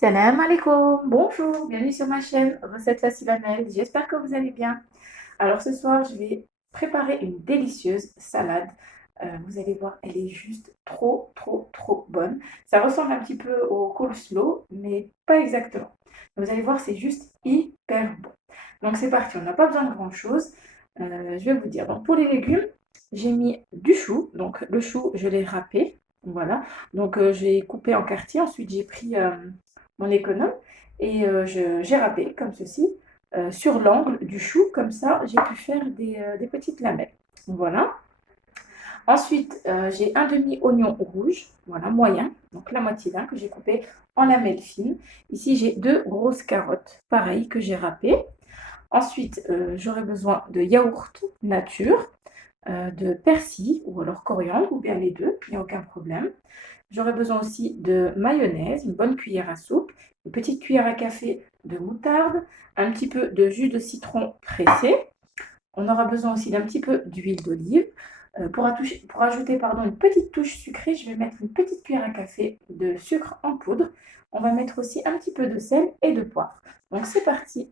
Salam alaikum, bonjour, bienvenue sur ma chaîne Recettes Faciles à Noël. J'espère que vous allez bien. Alors ce soir, je vais préparer une délicieuse salade. Vous allez voir, elle est juste trop bonne. Ça ressemble un petit peu au coleslaw, mais pas exactement. Vous allez voir, c'est juste hyper bon. Donc c'est parti, on n'a pas besoin de grand-chose. Je vais vous dire. Donc pour les légumes, j'ai mis du chou. Donc le chou, je l'ai râpé. Voilà. Donc j'ai coupé en quartiers. Ensuite, j'ai pris mon économe et j'ai râpé comme ceci sur l'angle du chou. Comme ça, j'ai pu faire des petites lamelles. Voilà. Ensuite, j'ai un demi-oignon rouge, voilà, moyen, donc la moitié d'un que j'ai coupé en lamelles fines. Ici, j'ai deux grosses carottes, pareil, que j'ai râpées. Ensuite, j'aurai besoin de yaourt nature, de persil ou alors coriandre, ou bien les deux, il n'y a aucun problème. J'aurai besoin aussi de mayonnaise, une bonne cuillère à soupe, une petite cuillère à café de moutarde, un petit peu de jus de citron pressé. On aura besoin aussi d'un petit peu d'huile d'olive. Pour ajouter une petite touche sucrée, je vais mettre une petite cuillère à café de sucre en poudre. On va mettre aussi un petit peu de sel et de poivre. Donc c'est parti.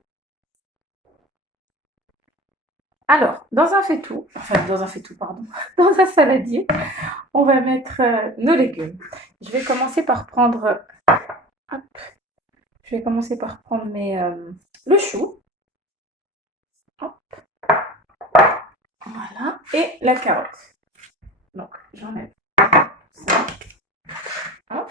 Alors, dans un faitout, pardon, dans un saladier, on va mettre nos légumes. Je vais commencer par prendre, hop, le chou, hop, voilà, et la carotte. Donc, j'enlève ça, hop.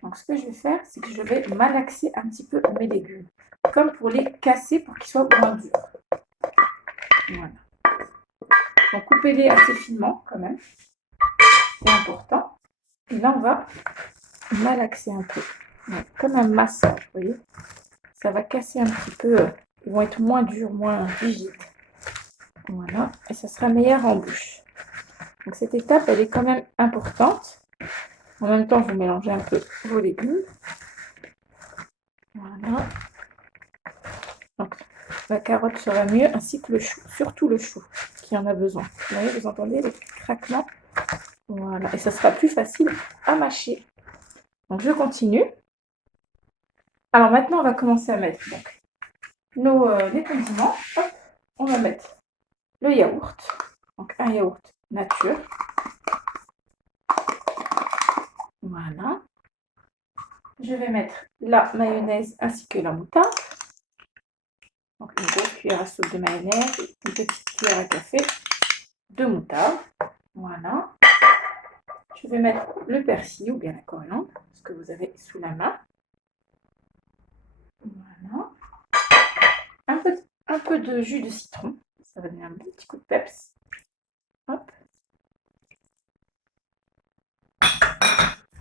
Donc, ce que je vais faire, c'est que je vais malaxer un petit peu mes légumes, comme pour les casser pour qu'ils soient moins durs. Voilà. Donc, coupez-les assez finement quand même, c'est important. Et là, on va malaxer un peu, ouais, comme un massage, vous voyez. Ça va casser un petit peu, ils vont être moins durs, moins rigides. Voilà, et ça sera meilleur en bouche. Donc cette étape, elle est quand même importante. En même temps, vous mélangez un peu vos légumes. Voilà. Donc la carotte sera mieux, ainsi que le chou, surtout le chou, qui en a besoin. Vous voyez, vous entendez les craquements? Voilà, et ça sera plus facile à mâcher. Donc je continue. Alors maintenant, on va commencer à mettre donc, les condiments. Hop, on va mettre le yaourt, donc un yaourt nature. Voilà. Je vais mettre la mayonnaise ainsi que la moutarde. Donc une grosse cuillère à soupe de mayonnaise, une petite cuillère à café de moutarde. Voilà. Je vais mettre le persil ou bien la coriandre, ce que vous avez sous la main. Voilà. Un peu de jus de citron, ça va donner un bon petit coup de peps. Hop.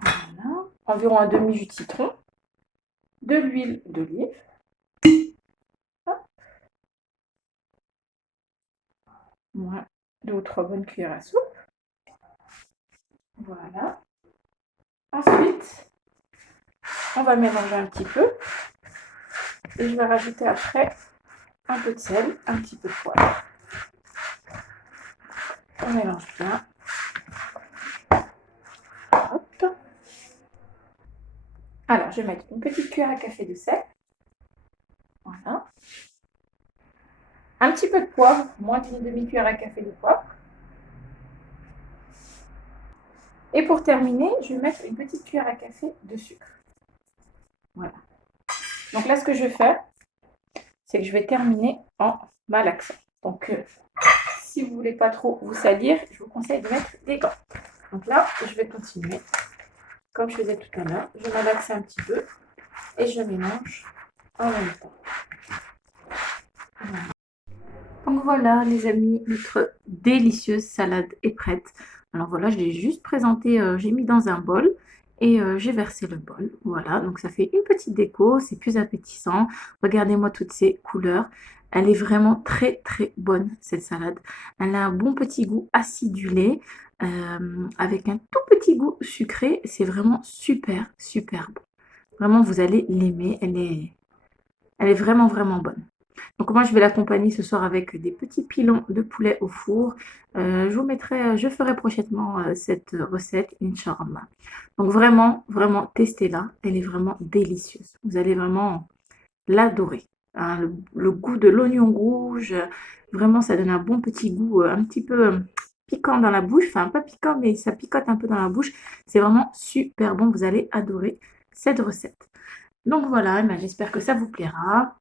Voilà. Environ un demi-jus de citron, de l'huile d'olive. Voilà. 2 ou 3 bonnes cuillères à soupe. Voilà. Ensuite, on va mélanger un petit peu. Et je vais rajouter après un peu de sel, un petit peu de poivre. On mélange bien. Hop. Alors, je vais mettre une petite cuillère à café de sel. Voilà. Un petit peu de poivre, moins d'une demi-cuillère à café de poivre. Et pour terminer, je vais mettre une petite cuillère à café de sucre. Voilà. Donc là, ce que je vais faire, c'est que je vais terminer en malaxant. Donc, si vous ne voulez pas trop vous salir, je vous conseille de mettre des gants. Donc là, je vais continuer. Comme je faisais tout à l'heure, je malaxe un petit peu et je mélange en même temps. Voilà. Donc voilà les amis, notre délicieuse salade est prête. Alors voilà, je l'ai juste présentée, j'ai mis dans un bol et j'ai versé le bol. Voilà, donc ça fait une petite déco, c'est plus appétissant. Regardez-moi toutes ces couleurs. Elle est vraiment très bonne cette salade. Elle a un bon petit goût acidulé avec un tout petit goût sucré. C'est vraiment super bon. Vraiment, vous allez l'aimer. Elle est vraiment bonne. Donc moi, je vais l'accompagner ce soir avec des petits pilons de poulet au four. Je ferai prochainement, cette recette, inch'Allah. Donc vraiment, vraiment testez-la, elle est vraiment délicieuse. Vous allez vraiment l'adorer, hein. Le goût de l'oignon rouge, vraiment ça donne un bon petit goût, un petit peu, piquant dans la bouche, enfin pas piquant, mais ça picote un peu dans la bouche. C'est vraiment super bon, vous allez adorer cette recette. Donc voilà, eh ben, j'espère que ça vous plaira.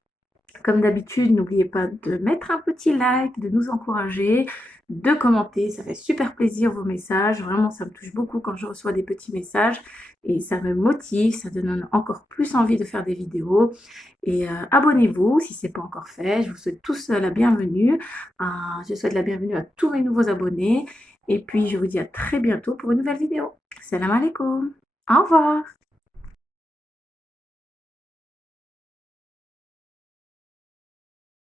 Comme d'habitude, n'oubliez pas de mettre un petit like, de nous encourager, de commenter. Ça fait super plaisir vos messages. Vraiment, ça me touche beaucoup quand je reçois des petits messages et ça me motive, ça donne encore plus envie de faire des vidéos. Et abonnez-vous si ce n'est pas encore fait. Je vous souhaite tous la bienvenue. Je souhaite la bienvenue à tous mes nouveaux abonnés. Et puis, je vous dis à très bientôt pour une nouvelle vidéo. Salam alaikum. Au revoir.